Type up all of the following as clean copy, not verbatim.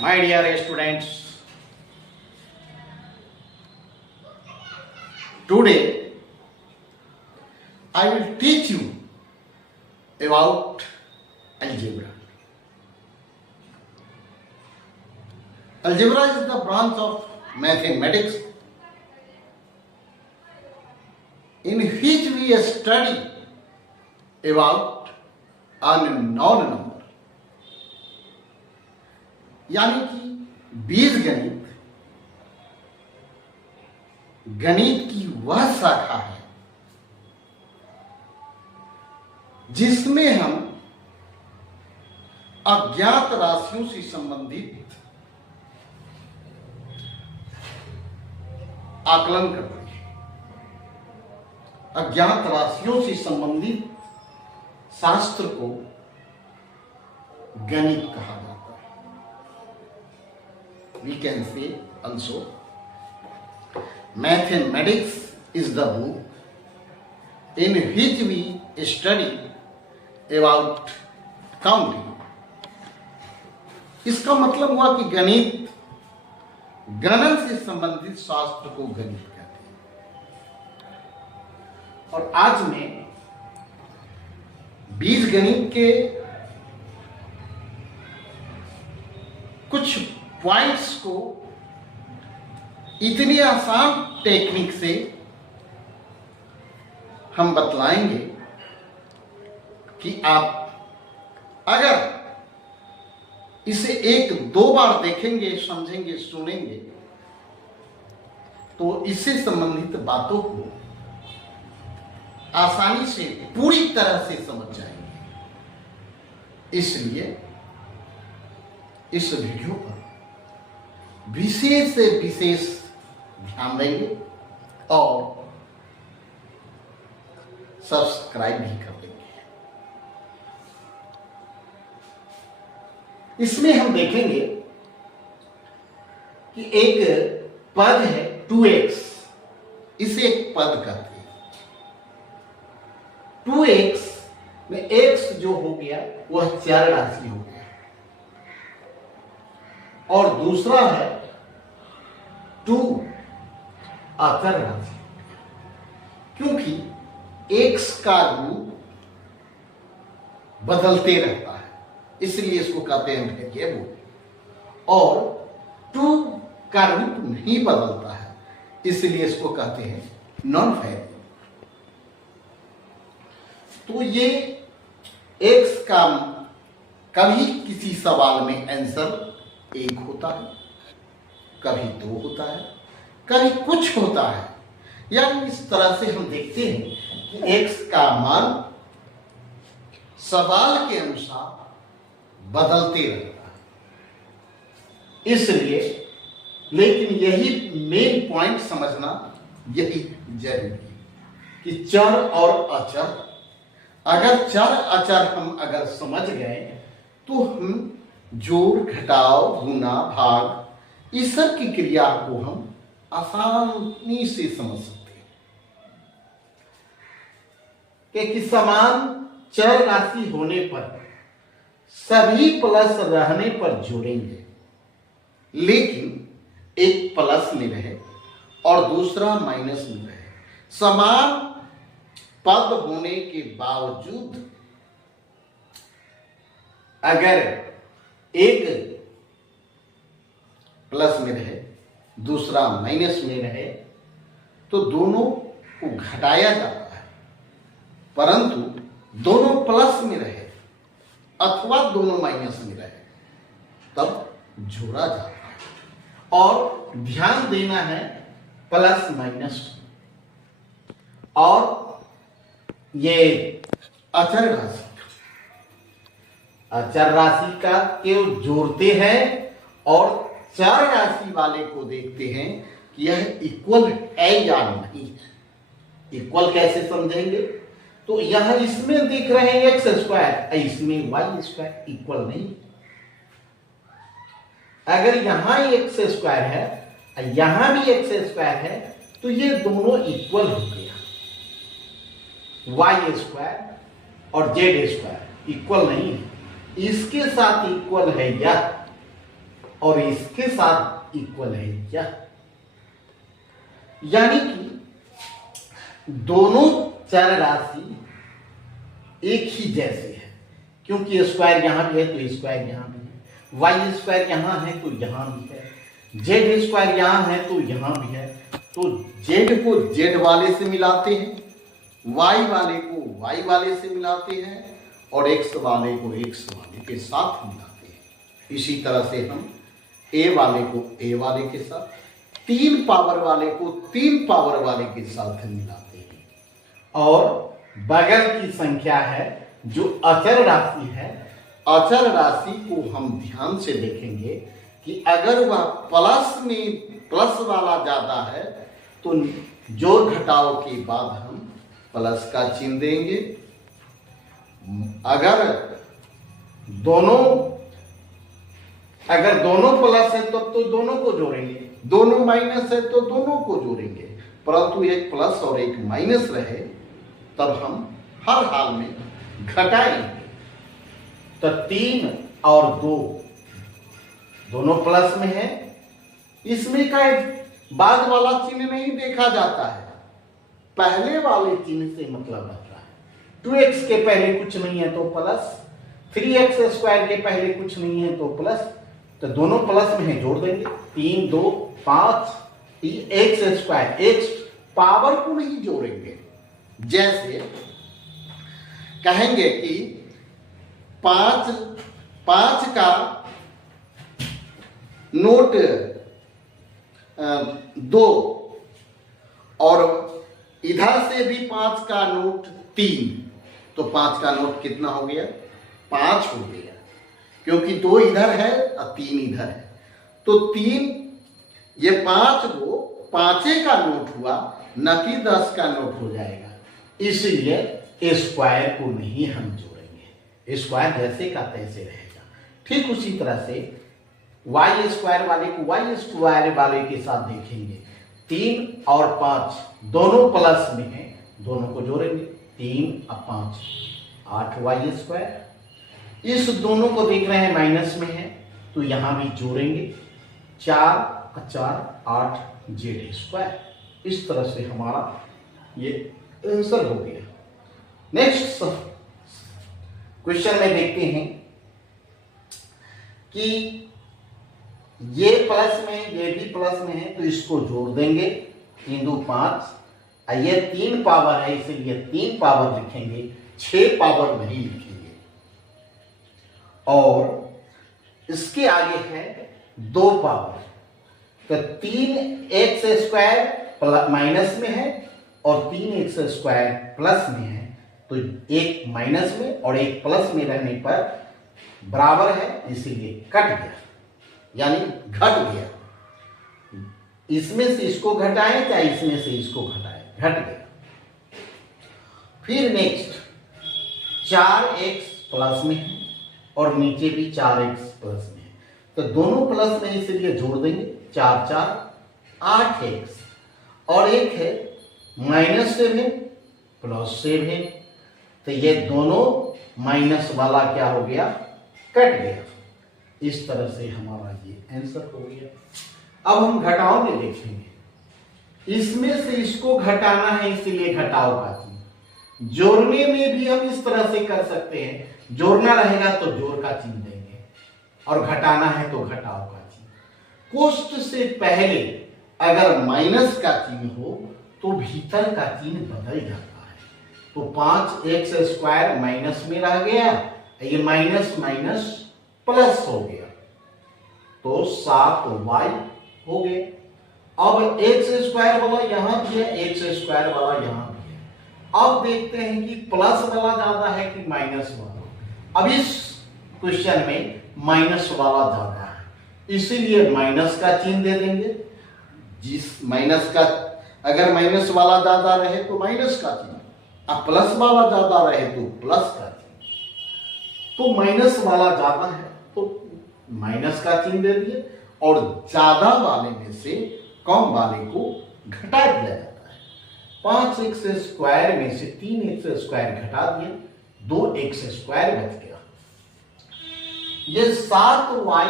My dear students, today I will teach you about algebra. Algebra is the branch of mathematics in which we study about unknown number. यानी कि बीजगणित गणित की वह शाखा है जिसमें हम अज्ञात राशियों से संबंधित आकलन करते हैं। अज्ञात राशियों से संबंधित शास्त्र को गणित कहा जाता है। We can say also mathematics is the book in which we study about counting. इसका मतलब हुआ कि गणित गणन से संबंधित शास्त्र को गणित कहते हैं। और आज मैं बीजगणित के कुछ पॉइंट्स को इतनी आसान टेक्निक से हम बतलाएंगे कि आप अगर इसे एक दो बार देखेंगे, समझेंगे, सुनेंगे तो इससे संबंधित बातों को आसानी से पूरी तरह से समझ जाएंगे। इसलिए इस वीडियो पर विशेष से विशेष ध्यान देंगे और सब्सक्राइब भी कर देंगे। इसमें हम देखेंगे कि एक पद है 2x, इसे एक पद कहते हैं। 2x में x जो हो गया वह चर राशि हो गया और दूसरा है 2 अचर राशि, क्योंकि x का रूप बदलते रहता है इसलिए इसको कहते हैं वेरिएबल, और 2 का रूप नहीं बदलता है इसलिए इसको कहते हैं नॉन वेरिएबल। तो ये x का कभी किसी सवाल में आंसर 1 होता है, कभी 2 होता है, कभी कुछ होता है। यानी इस तरह से हम देखते हैं कि x का मान सवाल के अनुसार बदलते रहता है। इसलिए लेकिन यही मेन पॉइंट समझना यही जरूरी है कि चर और अचर, अगर चर अचर हम अगर समझ गए तो हम जोड़, घटाव, गुना, भाग इस सब की क्रिया को हम आसानी से समझ सकते हैं कि समान चर राशि होने पर सभी प्लस रहने पर जोड़ेंगे, लेकिन एक प्लस में रहे और दूसरा माइनस में रहे। समान पद होने के बावजूद अगर एक प्लस में रहे दूसरा माइनस में रहे तो दोनों को घटाया जाता है, परंतु दोनों प्लस में रहे अथवा दोनों माइनस में रहे तब जोड़ा जाता है। और ध्यान देना है प्लस माइनस, और ये अचर राशि, अचर राशि का केवल जोड़ते हैं और चर राशि वाले को देखते हैं कि यह इक्वल है या नहीं है। इक्वल कैसे समझेंगे? तो यह इसमें दिख रहे हैं एक्स स्क्वायर, इसमें वाई स्क्वायर, इक्वल नहीं। अगर यहां एक्स स्क्वायर है यहां भी एक्स स्क्वायर है तो ये दोनों इक्वल हो गया। वाई स्क्वायर और जेड स्क्वायर इक्वल नहीं है, इसके साथ इक्वल है यह और इसके साथ इक्वल है क्या, यानी कि दोनों चर राशि एक ही जैसे है, क्योंकि स्क्वायर यहां भी है तो स्क्वायर यहां भी है, वाई स्क्वायर यहां है तो यहां भी है, जेड स्क्वायर यहां है तो यहां भी है। तो जेड को जेड वाले से मिलाते हैं, वाई वाले को वाई वाले से मिलाते हैं और एक्स वाले को एक्स वाले के साथ मिलाते हैं। इसी तरह से हम ए वाले को ए वाले के साथ, 3 पावर वाले को 3 पावर वाले के साथ मिलाते हैं। और बगल की संख्या है जो अचर राशि है, अचर राशि को हम ध्यान से देखेंगे कि अगर वह प्लस में प्लस वाला ज्यादा है तो जोड़ घटाव के बाद हम प्लस का चिन्ह देंगे। अगर दोनों प्लस है तब तो दोनों को जोड़ेंगे, दोनों माइनस है तो दोनों को जोड़ेंगे, परंतु एक प्लस और एक माइनस रहे तब हम हर हाल में घटाएंगे। तो 3 और 2 दोनों प्लस में है, इसमें का बाद वाला चिन्ह नहीं देखा जाता है, पहले वाले चिन्ह से मतलब रखता है। 2x के पहले कुछ नहीं है तो प्लस, 3x स्क्वायर के पहले कुछ नहीं है तो प्लस, तो दोनों प्लस में है जोड़ देंगे। 3 2 5 x स्क्वायर, x पावर को नहीं जोड़ेंगे। जैसे कहेंगे कि 5 का नोट 2 और इधर से भी 5 का नोट 3, तो 5 का नोट कितना हो गया, 5 हो गया, क्योंकि 2 इधर है और 3 इधर है। तो 3 ये 5 को 5 का नोट हुआ, न कि 10 का नोट हो जाएगा, इसलिए स्क्वायर को नहीं हम जोड़ेंगे, स्क्वायर जैसे का तैसे रहेगा। ठीक उसी तरह से वाई स्क्वायर वाले को वाई स्क्वायर वाले के साथ देखेंगे। 3 और 5 दोनों प्लस में है, दोनों को जोड़ेंगे। 3 और 5 8 वाई स्क्वायर। इस दोनों को देख रहे हैं माइनस में है तो यहां भी जोड़ेंगे। 4 और 4 8 जेड स्क्वायर। इस तरह से हमारा ये आंसर हो गया। नेक्स्ट क्वेश्चन में देखते हैं कि ये प्लस में ये भी प्लस में है तो इसको जोड़ देंगे। 3 2 5, ये 3 पावर है इसलिए 3 पावर लिखेंगे, 6 पावर नहीं लिखेंगे। और इसके आगे है 2 पावर, तो 3x स्क्वायर माइनस में है और 3x स्क्वायर प्लस में है, तो एक माइनस में और एक प्लस में रहने पर बराबर है, इसीलिए कट गया, यानी घट गया। इसमें से इसको घटाएं चाहे इसमें से इसको घटाएं, घट गया। फिर नेक्स्ट 4x प्लस में है और नीचे भी 4x प्लस में है, तो दोनों प्लस में इसलिए जोड़ देंगे। 4 4 8x और एक है -7 +7, तो ये दोनों माइनस वाला क्या हो गया, कट गया। इस तरह से हमारा ये आंसर हो गया। अब हम घटाव में देखेंगे। इसमें से इसको घटाना है इसलिए घटाव का चिन्ह। जोड़ने में भी हम इस तरह से कर सकते हैं, जोड़ना रहेगा तो जोड़ का चिन्ह देंगे और घटाना है तो घटाव का चिन्ह। कोष्ठ से पहले अगर माइनस का चिन्ह हो तो भीतर का चिन्ह बदल जाता है। तो 5x स्क्वायर माइनस में रह गया, ये माइनस माइनस प्लस हो गया, तो 7y हो गया। अब x स्क्वायर वाला यहां भी है, x स्क्वायर वाला यहां भी है। अब देखते हैं कि प्लस वाला ज्यादा है कि माइनस वाला। अब इस क्वेश्चन में माइनस वाला ज्यादा है, इसीलिए माइनस का चिन्ह दे देंगे। जिस माइनस का, अगर माइनस वाला ज्यादा रहे तो माइनस का चिन्ह, अब प्लस वाला ज्यादा रहे तो प्लस का चिन्ह। तो माइनस वाला ज्यादा है तो माइनस का चिन्ह दे दिए और ज्यादा वाले में से कम वाले को घटा दिया जाता है। 5x स्क्वायर में से 3x स्क्वायर घटा दिए, 2x स्क्वायर बच गया। ये 7y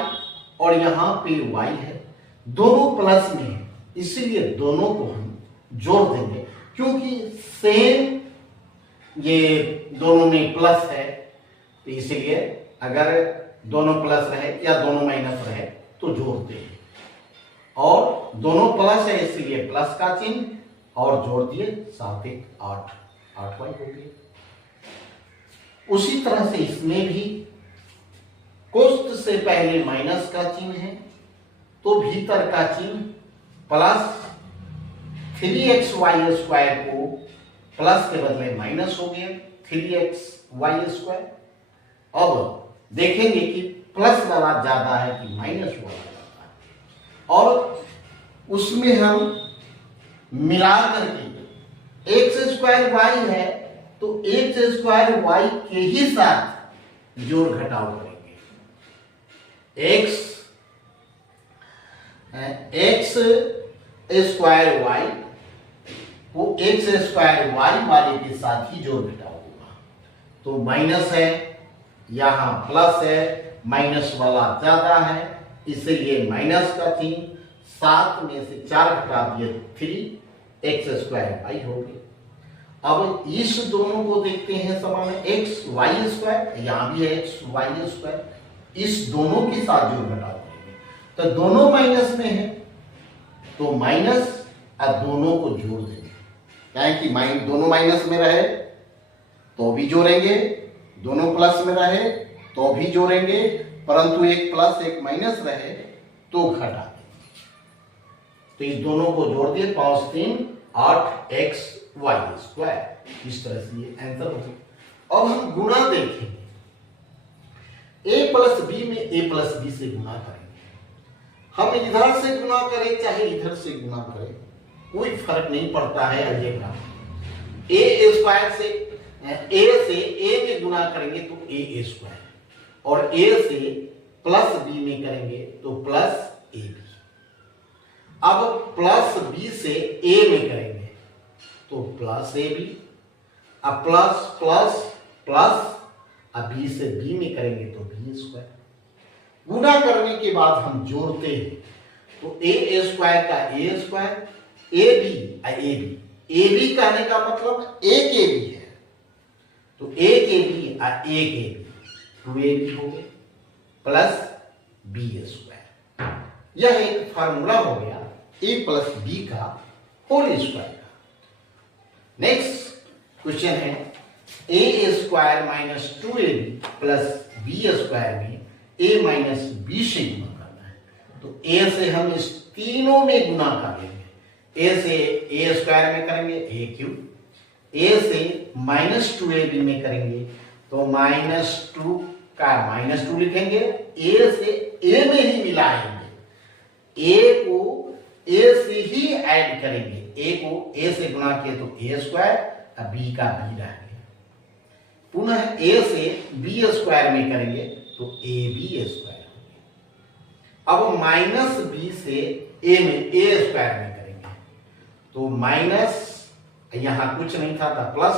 और यहां पे y है, दोनों प्लस में है, इसीलिए दोनों को हम जोड़ देंगे। क्योंकि सेम ये दोनों में प्लस है, तो इसीलिए अगर दोनों प्लस रहे या दोनों माइनस रहे तो जोड़ते हैं। और दोनों प्लस है इसलिए प्लस का चिन्ह और जोड़ दिए, 7 1 8, 8y हो गए। उसी तरह से इसमें भी कोष्ठ से पहले माइनस का चिन्ह है तो भीतर का चिन्ह प्लस 3xy² को प्लस के बदले माइनस हो गया 3xy²। अब देखेंगे कि प्लस वाला ज्यादा है कि माइनस वाला ज्यादा है, और उसमें हम मिला करके x² है तो x² के ही साथ जोड़ घटाव करेंगे। x² को x² वाले के साथ ही जोड़ घटाव होगा। तो माइनस है, यहां प्लस है, माइनस वाला ज्यादा है इसलिए माइनस का चिन्ह, 7 में से 4 घटा दिए 3x² हो गए। अब इस दोनों को देखते हैं समान है xy², यहां भी है xy², इस दोनों के साथ जोड़ घटाव करेंगे तो दोनों माइनस में है तो माइनस और दोनों को जोड़ देंगे। क्या है कि दोनों माइनस में रहे तो भी जोड़ेंगे, दोनों प्लस में रहे तो भी जोड़ेंगे, परंतु एक प्लस एक माइनस रहे तो घटा देंगे। तो इस दोनों को जोड़ दिए 5 3 8xy²। इस तरह से ये आंसर हो गया। अब हम गुणा देखेंगे, a प्लस बी में a प्लस बी से गुणा करेंगे। हम इधर से गुणा करें चाहे इधर से गुणा करें कोई फर्क नहीं पड़ता है अलजेब्रा में। a² से a में गुणा करेंगे तो a² और a से प्लस b में करेंगे तो प्लस ab। अब प्लस b से a में करेंगे तो प्लस ab, अब प्लस प्लस प्लस, अब b से b में करेंगे तो b²। गुणा करने के बाद हम जोड़ते हैं तो a² का a², ab कहने का मतलब एक ab है तो एक ab और एक ab 2ab हो गए प्लस b²। यह एक फार्मूला हो गया a प्लस b का होल स्क्वायर का। नेक्स्ट क्वेश्चन है a² minus 2ab plus b² में a माइनस b से गुणा करना है। तो a से हम इस तीनों में गुणा कर लेंगे। a से a² में करेंगे a³, a से माइनस 2ab में करेंगे तो -2 का -2 लिखेंगे, a से a में ही मिलाएंगे, a को a से ही ऐड करेंगे, a को a से गुणा किए तो a² और b का b रह गया। पुनः a से b² में करेंगे तो ab²। अब माइनस b से a में a² में करेंगे तो माइनस, यहां कुछ नहीं था प्लस,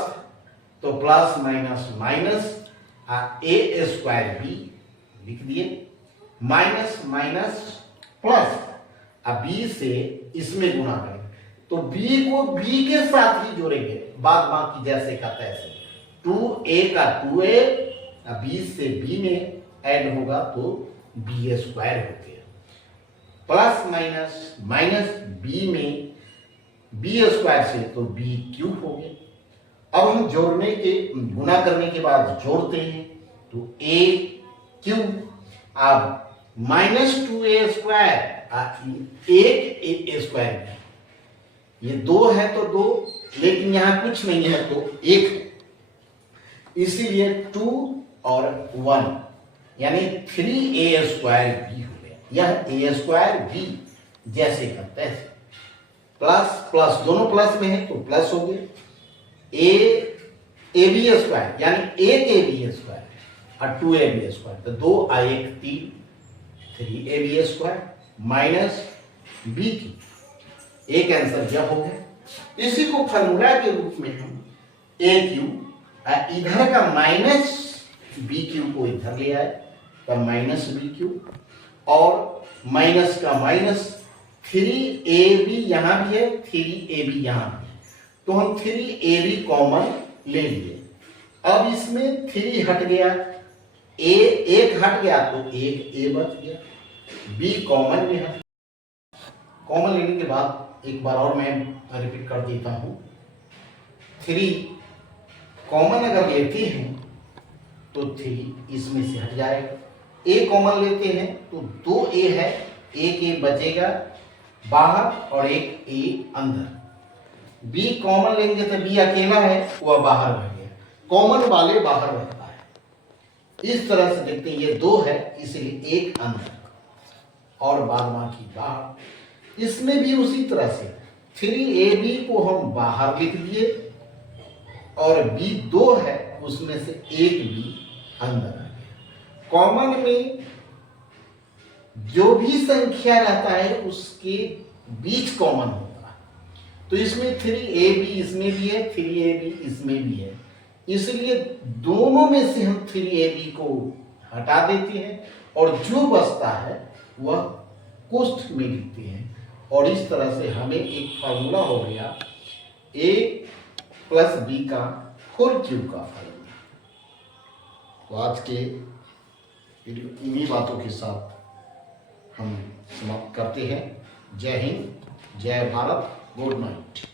तो प्लस माइनस माइनस a²b लिख दिए, माइनस माइनस प्लस, अब b से इसमें गुणा करेंगे तो b को b के साथ ही जोड़ेंगे, बाद बाकी जैसे का तैसे। 2a का 2a, b से b में ऐड होगा तो b² हो गया, प्लस माइनस माइनस b में b² से तो b³ हो गया। अब हम जोड़ने के गुणा करने के बाद जोड़ते हैं तो a³, अब -2a² एक a², ये 2 है तो 2, लेकिन यहां कुछ नहीं है तो 1 है, इसीलिए 2 और 1 यानी 3a² b हो गया। यह a²b जैसे का तैसे, प्लस प्लस दोनों प्लस में है तो प्लस हो गए, ab² यानी 1ab² और 2ab², तो 2 और 1 3ab² माइनस b³, एक आंसर यह हो गया। इसी को फार्मूला के रूप में हम a³ इधर का माइनस b³ को इधर ले आए तो -b³ और माइनस का माइनस, 3ab यहां भी है, 3ab यहां भी है, तो हम 3ab कॉमन ले लिए। अब इसमें 3 हट गया, एक हट गया तो एक a बच गया, b कॉमन में है। कॉमन लेने के बाद एक बार और मैं रिपीट कर देता हूं, 3 कॉमन अगर लेते हैं तो 3 इसमें से हट जाएगा, a कॉमन लेते हैं तो 2a है, एक a बचेगा बाहर और एक a अंदर। b कॉमन लेंगे तो b अकेला है, वह बाहर रह गया, कॉमन वाले बाहर रहता है। इस तरह से देखते हैं, ये 2 है इसलिए एक अंदर और बाद बाकी बाहर। इसमें भी उसी तरह से 3ab को हम बाहर लिख दिए और b 2 है उसमें से एक b अंदर आ गया। कॉमन में जो भी संख्या रहता है उसके बीच कॉमन होता है, तो इसमें 3ab इसमें भी है, 3ab इसमें भी है, इसलिए दोनों में से हम 3ab को हटा देते हैं और जो बचता है वह कोष्ठ में लिखते हैं। और इस तरह से हमें एक फार्मूला हो गया a प्लस b का होल क्यूब का फार्मूला। तो आज के इन्हीं बातों के साथ हम समाप्त करते हैं। जय हिंद, जय भारत, गुड नाइट।